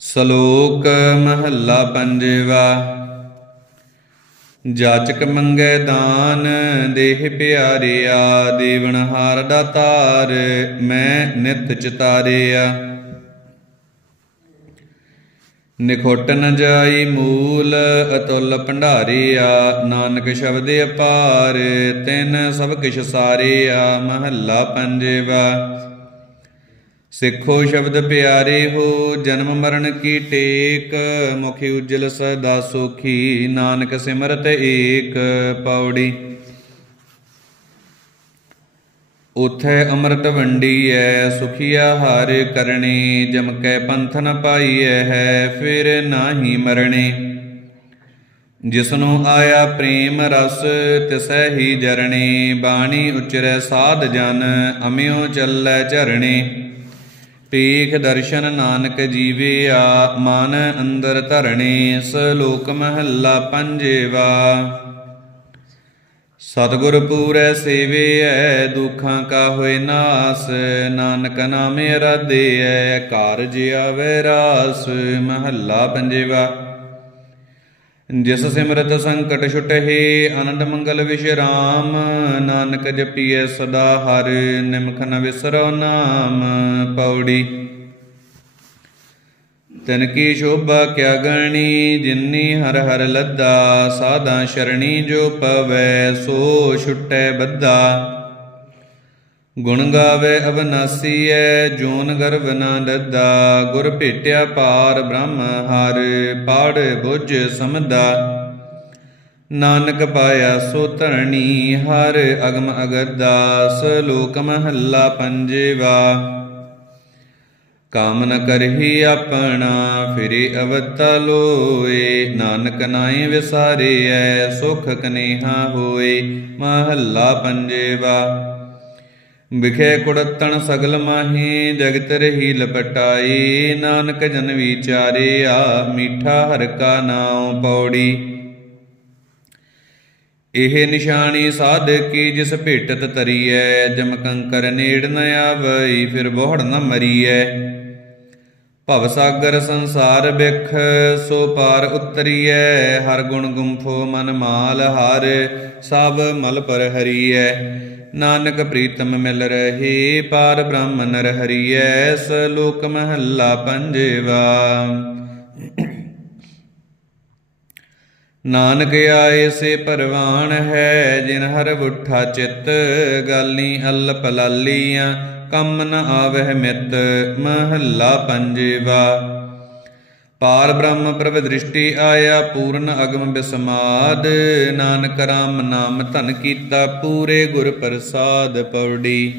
ਸਲੋਕ ਮਹੱਲਾ ਪੰਜਵਾ। ਜਾਚਕ ਮੰਗੈ ਦਾਨ ਦੇਹ ਪਿਆਰਿਆ, ਦੇਵਨਹਾਰ ਦਾਤਾਰ ਮੈਂ ਨਿਤ ਚਿਤਾਰਿਆ। ਨਿਖੁੱਟ ਨ ਜਾਈ ਮੂਲ ਅਤੁਲ ਭੰਡਾਰਿਆ, ਨਾਨਕ ਸ਼ਬਦ ਅਪਾਰ ਤਿਨ ਸਭ ਕਿਛ ਸਾਰਿਆ। ਮਹੱਲਾ ਪੰਜਵਾ। ਸਿੱਖੋ ਸ਼ਬਦ ਪਿਆਰੇ ਹੋ, ਜਨਮ ਮਰਨ ਕੀ ਟੇਕ, ਮੁਖੀ ਉਜਲ ਸਦਾ ਸੁਖੀ, ਨਾਨਕ ਸਿਮਰਤ ਏਕ। ਪੌੜੀ। ਉਥੈ ਅੰਮ੍ਰਿਤ ਵੰਡੀਐ, ਸੁਖੀਆ ਹਰਿ ਕਰਨੀ, ਜਮ ਕੈ ਪੰਥ ਨ ਪਾਈਐ ਹੈ, ਫਿਰ ਨਾਹੀ ਮਰਣੇ। ਜਿਸਨੂੰ ਆਇਆ ਪ੍ਰੇਮ ਰਸ, ਤਿਸੈ ਹੀ ਜਰਣੇ, ਬਾਣੀ ਉਚਰੈ ਸਾਧ ਜਨ, ਅਮਿਓ ਚੱਲੈ ਝਰਣੇ। ਪੀਖ ਦਰਸ਼ਨ ਨਾਨਕ ਜੀਵਿਆ, ਮਨ ਅੰਦਰ ਧਰਣੇ। ਸਲੋਕ ਮਹੱਲਾ ਪੰਜਵਾ। ਸਤਿਗੁਰ ਪੂਰੈ ਸੇਵਿਐ, ਦੁਖਾਂ ਕਾ ਹੋਇ ਨਾਸ, ਨਾਨਕ ਨਾਮੇ ਅਰਾਧਿਐ, ਕਾਰਜ ਆਵੈ ਰਾਸ। ਮਹੱਲਾ ਪੰਜਵਾ। ਜਿਸ ਸਿਮਰਤ ਸੰਕਟ ਛੁਟਹਿ, ਆਨੰਦ ਮੰਗਲ ਵਿਸ਼ਰਾਮ, ਨਾਨਕ ਜਪੀਐ ਸਦਾ ਹਰਿ, ਨਿਮਖ ਨ ਵਿਸਰਉ ਨਾਮ। ਪੌੜੀ। ਤਿਨ ਕੀ ਸ਼ੋਭਾ ਕਿਆ ਗਣੀ, ਜਿਨੀ ਹਰ ਹਰ ਲੱਦਾ, ਸਾਧਾ ਸ਼ਰਣੀ ਜੋ ਪਵੈ, ਸੋ ਛੁਟੈ ਬੱਧਾ। ਗੁਣ ਗਾਵੇ ਅਬਨਾਸੀਐ, ਜੋਨ ਗਰਭ ਨਾ ਦੱਦਾ, ਗੁਰ ਭੇਟਿਆ ਪਾਰ ਬ੍ਰਹਮ ਹਰਿ, ਪਾੜ ਬੁਝ ਸਮਦਾ। ਨਾਨਕ ਪਾਇਆ ਸੋ ਧਰਣੀ, ਹਰਿ ਅਗਮ ਅਗਦਾ। ਸਲੋਕ ਮਹੱਲਾ ਪੰਜਵਾ। ਕਾਮ ਨ ਕਰਹੀ ਆਪਣਾ, ਫਿਰੇ ਅਵਤਾ ਲੋਏ, ਨਾਨਕ ਨਾਏ ਵਿਸਾਰਿਐ, ਸੁਖ ਕਨੇਹਾ ਹੋਏ। ਮਹੱਲਾ ਪੰਜਵਾ। ਵਿਖੇ ਕੁੜਤਣ ਸਗਲ ਮਾਹੀ, ਜਗਤ ਰਹੀ ਲਪਟਾਈ, ਨਾਨਕ ਜਨ ਵਿਚਾਰਿਆ, ਮੀਠਾ ਹਰਿ ਕਾ ਨਾਉ। ਪੌੜੀ। ਇਹ ਨਿਸ਼ਾਨੀ ਸਾਧਕ ਕੀ, ਜਿਸ ਭੇਟਤ ਤਰੀਐ, ਜਮ ਕੰਕਰ ਨੇੜ ਨ ਆਵਈ, ਫਿਰ ਬੋਹੜ ਨ ਮਰੀਐ। ਭਵ ਸਾਗਰ ਸੰਸਾਰ ਬਿਖ, ਸੋ ਪਾਰ ਉਤਰੀਐ, ਹਰ ਗੁਣ ਗੁੰਫੋ ਮਨ ਮਾਲ ਹਰ, ਸਭ ਮਲ ਪਰ ਹਰੀਐ। ਨਾਨਕ ਪ੍ਰੀਤਮ ਮਿਲ ਰਹੇ, ਪਾਰ ਬ੍ਰਹਮ ਨਰ ਹਰੀਐ। ਸਲੋਕ ਮਹੱਲਾ ਪੰਜਵਾ। ਨਾਨਕ ਆਏ ਸੇ ਪਰਵਾਣ ਹੈ, ਜਿਨ ਹਰ ਬੁੱਠਾ ਚਿੱਤ, ਗਾਲੀ ਅਲਪ ਲਾਲੀਆਂ, ਕੰਮ ਨ ਆਵਹਿ ਮਿਤ। ਮਹੱਲਾ ਪੰਜਵਾ। ਪਾਰ ਬ੍ਰਹਮ ਪ੍ਰਭ ਦ੍ਰਿਸ਼ਟੀ ਆਇਆ, ਪੂਰਨ ਅਗਮ ਬਿਸਮਾਦ, ਨਾਨਕ ਰਾਮ ਨਾਮ ਧਨ ਕੀਤਾ, ਪੂਰੇ ਗੁਰ ਪ੍ਰਸਾਦ। ਪੌੜੀ।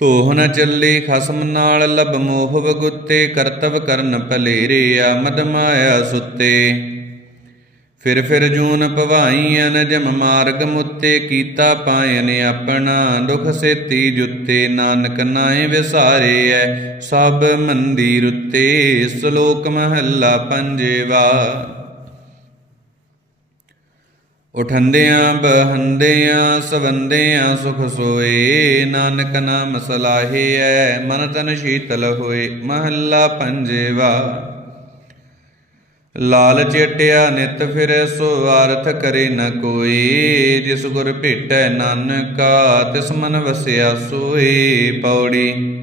ਧੋਹ ਨ ਚੱਲੇ ਖਸਮ ਨਾਲ, ਲਬ ਮੋਹ ਬਗੁੱਤੇ, ਕਰਤਵ ਕਰਨ ਭਲੇਰਿਆ, ਮਦ ਮਾਇਆ ਸੁੱਤੇ। ਫਿਰ ਜੂਨ ਭਵਾਈਅਨ, ਜਮ ਮਾਰਗ ਮੁੱਤੇ, ਕੀਤਾ ਪਾਇਨ ਆਪਣਾ, ਦੁਖ ਸੇਤੀ ਜੁੱਤੇ, ਨਾਨਕ ਨਾਏ ਵਿਸਾਰਿਐ, ਸਭ ਮੰਦੀ ਰੁੱਤੇ। ਸਲੋਕ ਮਹੱਲਾ ਪੰਜਵਾ। ਉਠੰਦਿਆਂ ਬਹੰਦਿਆਂ, ਸਵੰਦਿਆਂ ਸੁਖ ਸੋਏ, ਨਾਨਕ ਨਾਮ ਸਲਾਹਿਐ, ਮਨ ਤਨ ਸ਼ੀਤਲ ਹੋਏ। ਮਹੱਲਾ ਪੰਜਵਾ। ਲਾਲ ਚੇਟਿਆ ਨਿਤ ਫਿਰੈ, ਸੋ ਅਰਥ ਕਰੇ ਨ ਕੋਈ, ਜਿਸ ਗੁਰ ਭੇਟੈ ਨਾਨਕਾ, ਤਿਸ ਮਨ ਵਸਿਆ ਸੋਈ। ਪੌੜੀ।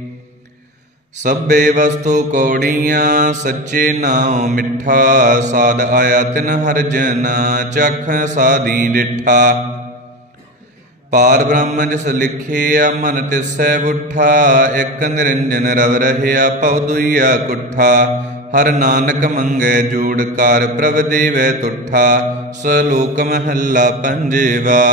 ਸਭੇ ਵਸਤੂ ਕੌੜੀਆਂ, ਸੱਚੇ ਨਾਉ ਮਿੱਠਾ, ਸਾਧ ਆਇਆ ਤਿਨ ਹਰਿ ਜਨ, ਚਖ ਸਾਧੀ ਡਿਠਾ। ਪਾਰ ਬ੍ਰਹਮ ਜਿਸ ਲਿਖਿਆ, ਮਨ ਤਿਸੈ ਬੁੱਠਾ, ਇਕ ਨਿਰੰਜਨ ਰਵ ਰਹਿਆ, ਭਉ ਦੁਈਆ ਕੁੱਠਾ। ਹਰ ਨਾਨਕ ਮੰਗੈ ਜੋੜ ਕਰ, ਪ੍ਰਭ ਦੇਵੈ ਤੁਠਾ। ਸਲੋਕ ਮਹੱਲਾ ਪੰਜਵਾ।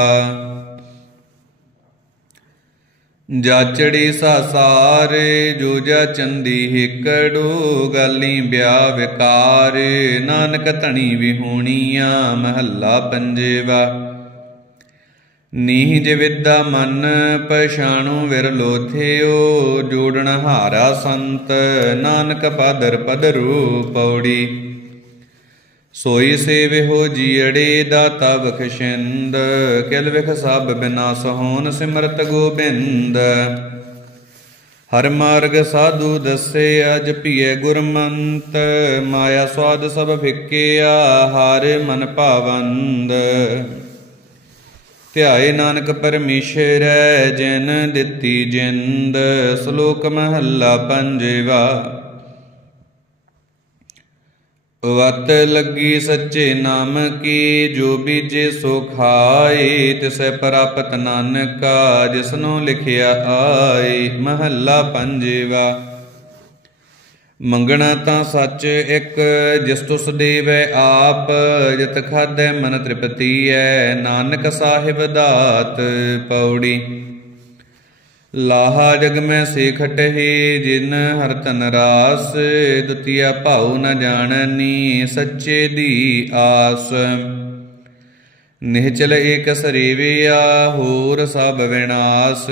ਜਾਚੜੀ ਸਾਸਾਰੇ, ਜੋ ਜਾਚੰਦੀ ਹਿਕੜੋ, ਗਾਲੀ ਬਿਆ ਵਿਕਾਰ, ਨਾਨਕ ਧਣੀ ਵਿਹੂਣੀਆਂ। ਮਹੱਲਾ ਪੰਜਵਾ। ਨੀਹ ਜੇ ਵਿਦਾ ਮਨ, ਪਛਾਣੂ ਵਿਰਲੋ ਥਿਓ, ਜੋੜਨ ਹਾਰਾ ਸੰਤ, ਨਾਨਕ ਪਾਦਰ ਪਦਰੂ। ਪੌੜੀ। ਸੋਈ ਸੇਵਿਹੋ ਜੀਅੜੇ, ਦਾਤਾ ਬਖਸ਼ਿੰਦ, ਕਿਲ ਵਿਖ ਸਭ ਬਿਨਾਸ ਹੋਨ, ਸਿਮਰਤ ਗੋਬਿੰਦ। ਹਰ ਮਾਰਗ ਸਾਧੂ ਦੱਸਿਆ, ਜਪੀਐ ਗੁਰਮੰਤ। ਮਾਇਆ ਸਵਾਦ ਸਭ ਫਿੱਕਿਆ, ਹਰ ਮਨ ਭਾਵੰਦ। ਧਿਆਏ ਨਾਨਕ ਪਰਮੇਸ਼ਰੈ, ਜਿਨ ਦਿੱਤੀ ਜਿੰਦ। ਸ਼ਲੋਕ ਮਹੱਲਾ ਪੰਜਵਾ। ਵਤ ਲੱਗੀ ਸੱਚੇ ਨਾਮ ਕੀ, ਜੋ ਬੀਜੇ ਸੋ ਖਾਏ। ਤਿਸੈ ਪ੍ਰਾਪਤ ਨਾਨਕਾ, ਜਿਸਨੂੰ ਲਿਖਿਆ ਆਏ। ਮਹੱਲਾ ਪੰਜਵਾ। ਮੰਗਣਾ ਤਾਂ ਸੱਚ ਇੱਕ, ਜਿਸ ਤੁਸ ਦੇਵੈ ਆਪ। ਜਿਤ ਖਾਧੈ ਮਨ ਤ੍ਰਿਪਤੀਐ, ਨਾਨਕ ਸਾਹਿਬ ਦਾਤ। ਪੌੜੀ। ਲਾਹਾ ਜਗ ਮੈਂ ਸੇ ਖਟਹਿ, ਜਿਨ ਹਰ ਧਨ ਰਾਸ। ਦੁਤੀਆ ਭਾਉ ਨ ਜਾਣਨੀ, ਸੱਚੇ ਦੀ ਆਸ। ਨਿਹਚਲ ਏਕ ਸਰੇਵਿਆ, ਹੋਰ ਸਭ ਵਿਨਾਸ਼।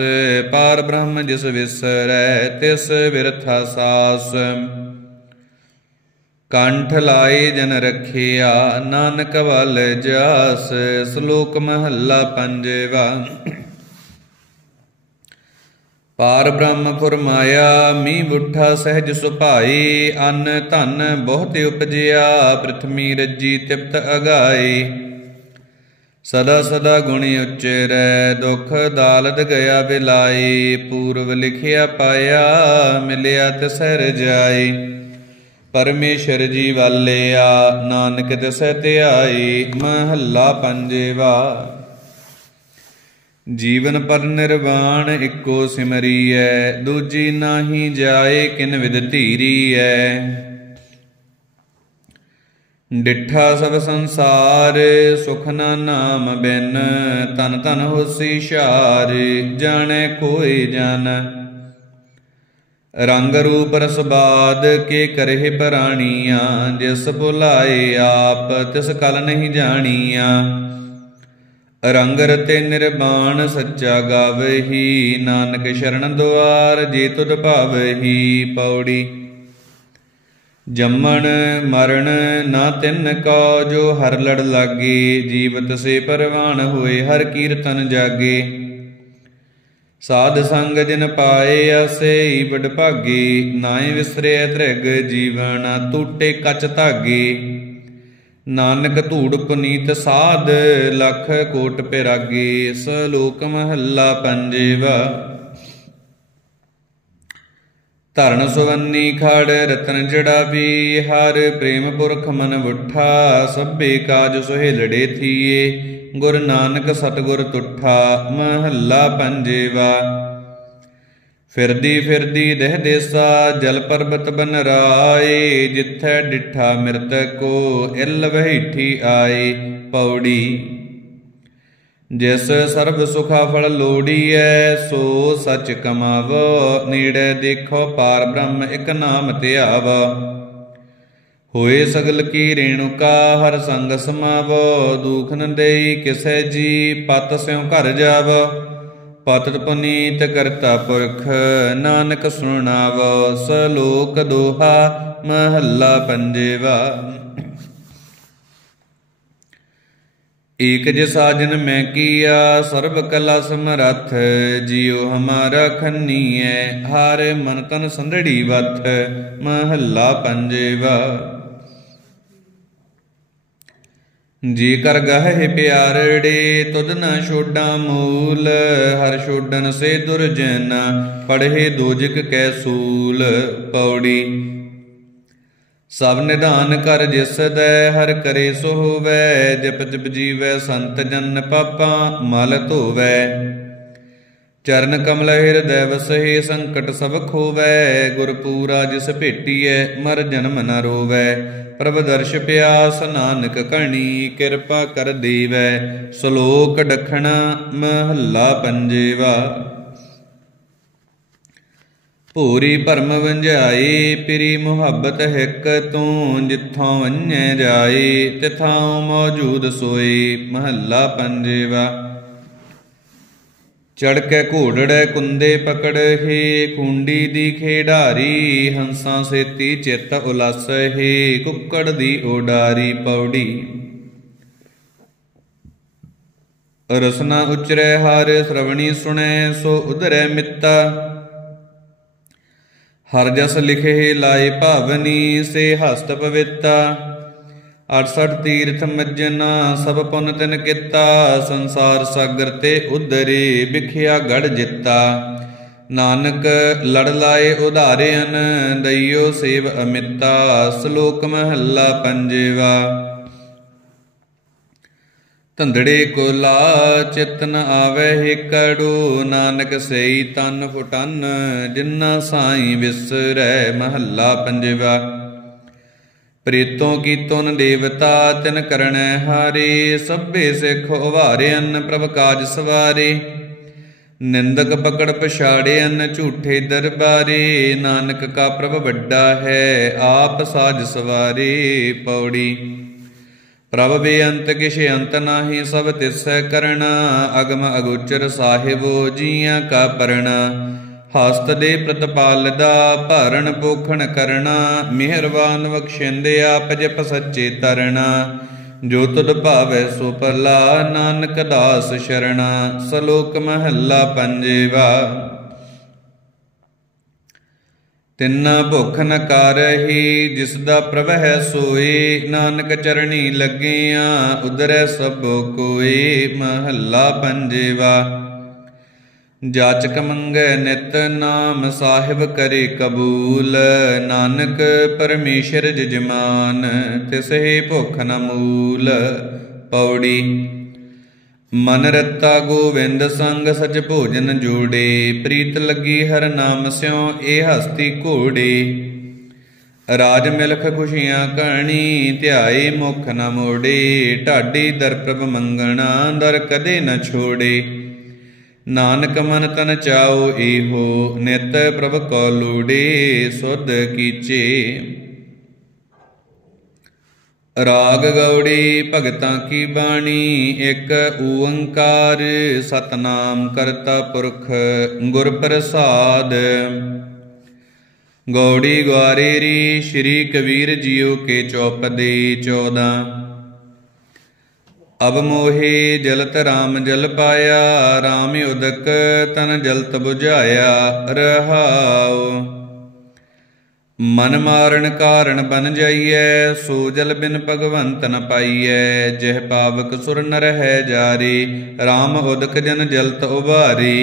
ਪਾਰ ਬ੍ਰਹਮ ਜਿਸ ਵਿਸਰੈ, ਤਿਸ ਬਿਰਥਾ ਸਾਸ। ਕੰਠ ਲਾਏ ਜਨ ਰਖਿਆ, ਨਾਨਕ ਵੱਲ ਜਾਸ। ਸ਼ਲੋਕ ਮਹੱਲਾ ਪੰਜਵਾ। ਪਾਰ ਬ੍ਰਹਮ ਫੁਰਮਾਇਆ, ਮੀਂਹ ਬੁੱਠਾ ਸਹਿਜ ਸੁਭਾਈ। ਅੰਨ ਧਨ ਬਹੁਤ ਉਪਜਿਆ, ਪ੍ਰਿਥਵੀ ਰੱਜੀ ਤਿਪਤ ਅਗਾਈ। ਸਦਾ ਸਦਾ ਗੁਣ ਉਚਰੈ, ਦੁਖ ਦਾਲਦ ਗਿਆ ਬਿਲਾਈ। ਪੂਰਵ ਲਿਖਿਆ ਪਾਇਆ, ਮਿਲਿਆ ਤਿਸੈ ਰਜਾਈ। ਪਰਮੇਸ਼ਰ ਜੀ ਵਾਲਿਆ, ਨਾਨਕ ਤਿਸੈ ਧਿਆਈ। ਮਹੱਲਾ ਪੰਜਵਾ। ਜੀਵਨ ਪਰ ਨਿਰਵਾਣ ਇੱਕੋ ਸਿਮਰੀਐ, ਦੂਜੀ ਨਾਹੀ ਜਾਏ ਕਿਨ ਵਿਦ ਧੀਰੀਐ। ਡਿਠਾ ਸਭ ਸੰਸਾਰ, ਸੁਖ ਨਾ ਨਾਮ ਬਿਨ। ਤਨ ਤਨ ਹੋਸੀ ਛਾਰ, ਜਾਣੈ ਕੋਈ ਜਨ। ਰੰਗ ਰੂਪ ਰਸ ਬਾਦ, ਕੇ ਕਰਹਿ ਪ੍ਰਾਣੀਆਂ। ਜਿਸ ਭੁਲਾਏ ਆਪ, ਤਿਸ ਕਲ ਨਹੀਂ ਜਾਣੀਆਂ। ਰੰਗ ਰਤੇ ਨਿਰਵਾਣ, ਸੱਚਾ ਗਾਵਹੀ। ਨਾਨਕ ਸ਼ਰਨ ਦੁਆਰ, ਜੇ ਤੁਧ ਭਾਵਹੀ। ਪੌੜੀ। ਜੰਮਣ ਮਰਨ ਨਾ ਤਿੰਨ ਕੋ, ਜੋ ਹਰ ਲੜ ਲਾਗੇ। ਜੀਵਤ ਸੇ ਪਰਵਾਨ ਹੋਏ, ਹਰ ਕੀਰਤਨ ਜਾਗੇ। ਸਾਧ ਸੰਗ ਜਿਨ ਪਾਏ, ਆਸੇ ਬੜ ਭਾਗੇ। ਨਾਏ ਵਿਸਰਿਐ ਤ੍ਰਿਗ, ਜੀਵਨ ਟੂਟੇ ਕਚ ਧਾਗੇ। ਨਾਨਕ ਧੂੜ ਪੁਨੀਤ ਸਾਧ, ਲੱਖ ਕੋਟ ਪਿਰਾਗੇ। ਸ਼ਲੋਕ ਮਹੱਲਾ ਪੰਜਵਾ। ਧਰਨ ਸੁਵੰਨੀ ਖੜ, ਰਤਨ ਜੜਾਵੀ। ਹਰ ਪ੍ਰੇਮ ਪੁਰਖ ਮਨ ਬੁੱਠਾ, ਸਭੇ ਕਾਜ ਸੁਹੇਲੜੇ ਥੀਏ। ਗੁਰ ਨਾਨਕ ਸਤਿਗੁਰ ਤੁਠਾ। ਮਹੱਲਾ ਪੰਜਵਾ। ਫਿਰਦੀ ਫਿਰਦੀ ਦੇਹ ਦੇਸਾ, ਜਲ ਪਰਬਤ ਬਨ ਰਾਏ। ਜਿਥੈ ਡਿਠਾ ਮਿਰਤਕੋ, ਇਲ ਵਹੀਠੀ ਆਏ। ਪੌੜੀ। ਜਿਸ ਸਰਬ ਸੁਖਾ ਫਲ ਲੋੜੀਐ, ਸੋ ਸਚ ਕਮਾਵੋ। ਨੇੜੇ ਦੇਖੋ ਪਾਰ ਬ੍ਰਹਮ, ਇਕ ਨਾਮ ਧਿਆਵੋ। ਹੋਏ ਸਗਲ ਕੀ ਰੇਣੁਕਾ, ਹਰ ਸੰਗ ਸਮਾਵੋ। ਦੂਖ ਨ ਦੇਈ ਕਿਸੈ ਜੀ, ਪਤ ਸਿਉ ਘਰ ਜਾਵੋ। ਪਤਿਤ ਪੁਨੀਤ ਕਰਤਾ ਪੁਰਖ, ਨਾਨਕ ਸੁਣਾਵੋ। ਸ਼ਲੋਕ ਦੋਹਾ। ਮਹੱਲਾ ਪੰਜਵਾ। ਏਕ ਜਿ ਸਾਜਨ ਮੈਂ ਕੀਆ, ਸਰਬ ਕਲਾ ਸਮਰੱਥ। ਜੀਉ ਹਮਾਰਾ ਖੰਨੀਐ, ਹਰ ਮਨ ਤਨ ਸੰਧੜੀ ਵਥ। ਮਹੱਲਾ ਪੰਜਵਾ। ਜੀ ਕਰ ਗਹਿ ਪਿਆਰੜੇ, ਤੁਧ ਨ ਛੋਡਾਂ ਮੂਲ। ਹਰ ਛੋਡਨ ਸੇ ਦੁਰਜਨ, ਪੜ੍ਹੇ ਦੋਜਕ ਕੈ ਸੂਲ। ਪੌੜੀ। ਸਭ ਨਿਧਾਨ ਕਰ ਜਿਸ ਦੈ, ਹਰ ਕਰੇ ਸੋ ਹੋਵੈ। ਜਪ ਜਪ ਜੀਵੈ ਸੰਤ ਜਨ, ਪਾਪਾਂ ਮਲ ਧੋਵੈ। ਚਰਨ ਕਮਲ ਹਿਰਦੈ ਵਸਹਿ, ਸੰਕਟ ਸਭ ਖੋਵੈ। ਗੁਰ ਪੂਰਾ ਜਿਸ ਭੇਟੀਐ, ਮਰ ਜਨਮ ਨ ਰੋਵੈ। ਪ੍ਰਭ ਦਰਸ਼ ਪਿਆਸ, ਨਾਨਕ ਕਰਨੀ ਕਿਰਪਾ ਕਰ ਦੇਵੈ। ਸ਼ਲੋਕ ਡਖਣਾ। ਮਹੱਲਾ ਪੰਜਵਾ। ਭੂਰੀ ਭਰਮ ਵੰਝਾਈ, ਪਿਰੀ ਮੁਹੱਬਤ ਹਿੱਕ ਤੂੰ। ਜਿੱਥੋਂ ਵੰਝੈ ਜਾਏ, ਤਿਥਾਉ ਮੌਜੂਦ ਸੋਈ। ਮਹੱਲਾ ਪੰਜਵਾ। ਚੜ ਕੇ ਘੋੜੜੈ ਕੁੰਦੇ ਪਕੜਹਿ, ਖੂੰਡੀ ਦੀ ਖੇਡਾਰੀ। ਹੰਸਾਂ ਸੇਤੀ ਚਿੱਤ ਉਲਾਸਹਿ, ਕੁੱਕੜ ਦੀ ਉਡਾਰੀ। ਪੌੜੀ। ਰਸਨਾ ਉਚਰੈ ਹਰ, ਸ਼੍ਰਵਣੀ ਸੁਣੈ ਸੋ ਉਧਰੈ ਮਿੱਤਾ। हर जस लिखे लाए भावनी से हस्त पविता 68 तीर्थ मज्जना सब पुन तिन किता संसार सागर ते उदरे बिखिया गढ़ जिता नानक लड़ लाए उधारियन दइयो सेव अमिता श्लोक महला पंजेवा धंधड़े को ला चित न आवे हिकड़ो नानक सई तन फुटन जिन्ना साई विसरै महला पंजवा प्रीतों की तुन देवता तिन करणै हारे सभे सिख उभारियन प्रभ काज सवारे निंदक पकड़ पछाड़ियन झूठे दरबारे नानक का प्रभ वड्डा है आप साज सवारे पौड़ी प्रभ बेअंत किश अंत नाही सब तिसै करना अगम अगोचर साहिबो जियां का परना हस्त दे प्रतिपालदा भरण पोखण करना मेहरबान बख्शिंदे आप जप सच्चे तरना जो तुद भावै सो भला नानक दास शरणा श्लोक महला पंजेवा तिन्ना भुख न कारही जिसदा प्रभ है सोए नानक चरणी लगिया उदरै सब कोए महला पंजेवा जाचक मंगै नित नाम साहिब करे कबूल नानक परमेश्वर जजमान तिसहे भुख न मूल पौड़ी मन रत्ता गोविंद संग सच भोजन जोड़े प्रीत लगी हर नाम स्यों ए हस्ती घोड़े राज मिलख खुशियां कहनी ध्याए मुख न मोड़े ढाडी दर प्रभ मंगना दर कदे न छोड़े नानक मन तन चाओ एहो नित प्रभ को लोड़े सुध कीचे राग गौड़ी भगतां की बाणी एक ओंकार सतनाम करता पुरख गुर प्रसाद गौड़ी ग्वारेरी श्री कबीर जियो के चौपदे 14 अब मोहे जलत राम जल पाया राम उदक तन जलत बुझाया रहाओ मन मारण कारण बन जाइए सो जल बिन भगवंत न पाइए जह पावक सुर नर है जारी राम उदक जन जलत उबारी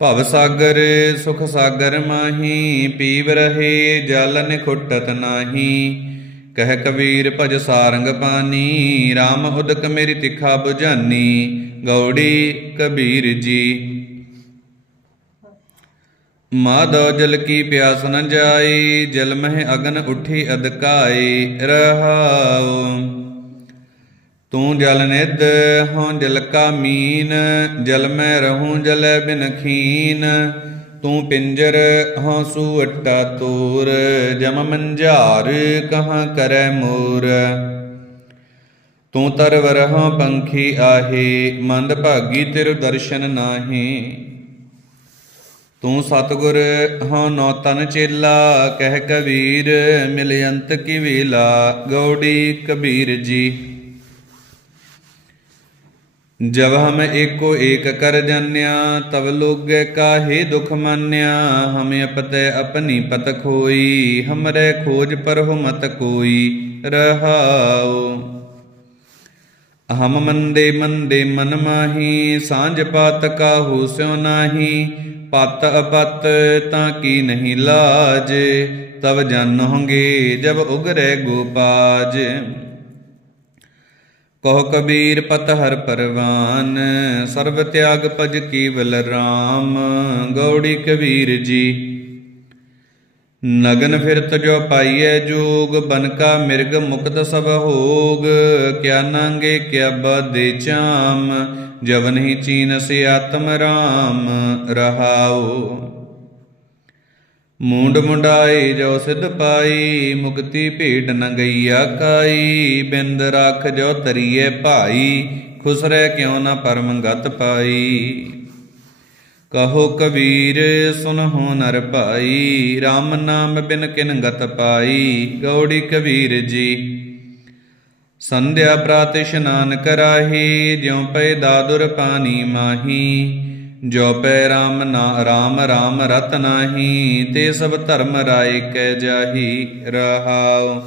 भव सागर सुख सागर माही पीव रहे जल निखुटत नाही कह कबीर भज सारंग पानी राम उदक मेरी तिखा बुझानी गौड़ी कबीर जी माधव जल की प्यास न जाए जल मह अगन उठी अदकाए रहाओ तू जल निध हों जल का मीन जल में रहूं जल बिन खीन तू पिंजर हों सुअट्टा तोर जम मंजार कहाँ करे मोर तू तरवर हों पंखी आहे मंद भागी तेरु दर्शन नाही तू सतगुर हों नौ तन चेला कह कबीर मिलयंत की वेला गौड़ी कबीर जी जब हम एको एक कर जान्या तब लोग काहे दुख मान्या हम अपते अपनी पत खोई हमरे खोज पर हो मत कोई रहाओ हम मंदे मंदे मन माही सांझ पात काहू स्यो नाही पत अपत ताकि नहीं लाज तब जानोगे जब उगरे गोपाज कहो कबीर पत हर परवान सर्व त्याग पज केवल राम गौड़ी कबीर जी नगन फिरत जो पाइये जोग बन का मिर्ग मुक्त सब होग क्या नांगे क्या बदे चाम जवन ही चीन से आत्म राम रहाओ मूंड मुंडाई जो सिद्ध पाई मुक्ति भेट न गईया काई बिंद राख जो तरिए भाई खुसरे क्यों न परम गत पाई कहो कबीर सुनहो नर भाई राम नाम बिन किन गत पाई गौड़ी कबीर जी संध्या प्रात स्नान कराही ज्यों पे दादुर पानी माही जो पै राम ना राम राम रत नाही, ते सब धर्म राय कै जाही। रहाओ।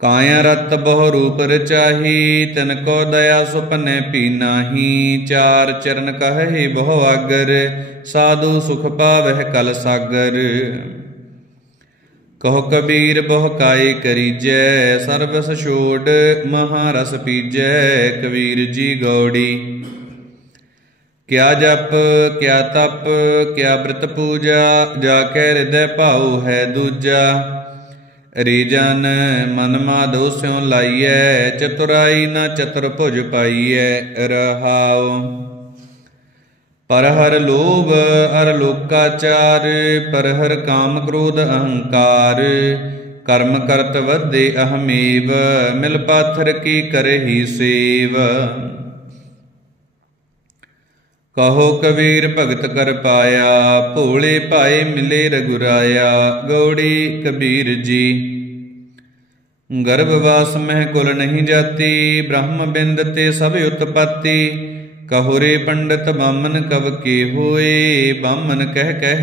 काया रत बहु रूप रचाही, तिनको दया सुपने पी नाही। चार चरण कहहि बहु आगर, साधु सुख पावह कल सागर। कहो कबीर बहु काय करीजै, सर्वस छोड़ महारस पीजै। कबीर जी गौड़ी। क्या जप क्या तप क्या व्रत पूजा, जाकै हृदय भाऊ है दूजा। रीजन मन माधो स्यों लाइयै, चतुराई न चतुर्भुज पाइयै। रहाओ। पर हर लोभ अर लोकाचार, पर हर काम क्रोध अहंकार। कर्म करत वधे अहमेव, मिल पाथर की करही सेव। कहो कबीर भगत कर पाया, भोले पाए मिले रघुराया। गौड़ी कबीर जी। गर्भवास मह कुल नहीं जाती, ब्रह्म बिंद ते सब उत्पत्ति। कहो रे पंडित बामन कब के होए, बामन कह कह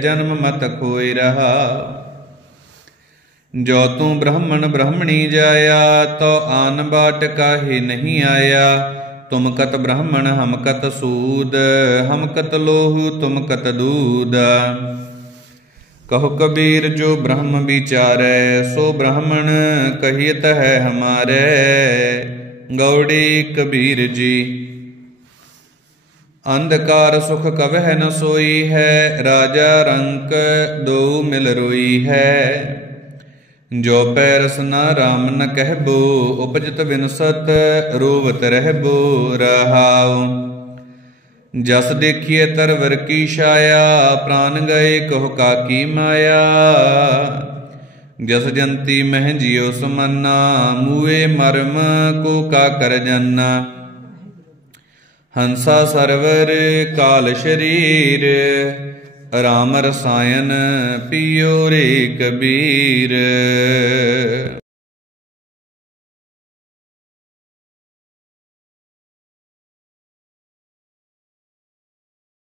जन्म मत खोए। रहा। जो तू ब्राह्मण ब्राह्मणी जाया, तो आन बाट काहे नहीं आया। तुम कत ब्राह्मण हम कत सूद, हम कत लोहू तुम कत दूध। कहो कबीर जो ब्रह्म विचारै, सो ब्राह्मण कहियत है हमारे। गौड़ी कबीर जी। अंधकार सुख कवह न सोई है, राजा रंक दो मिल रोई है। जो पैरस न राम न कहबो, उपजत विनसत रोवत रहबो। रहाओ। जस देखिए तरवर की छाया, प्राण गए कहो काकी माया। जस जंती मह जियो सुमन्ना, मुए मर्म को का कर जन्ना। हंसा सरवर काल शरीर, राम रसायन पियो रे कबीर।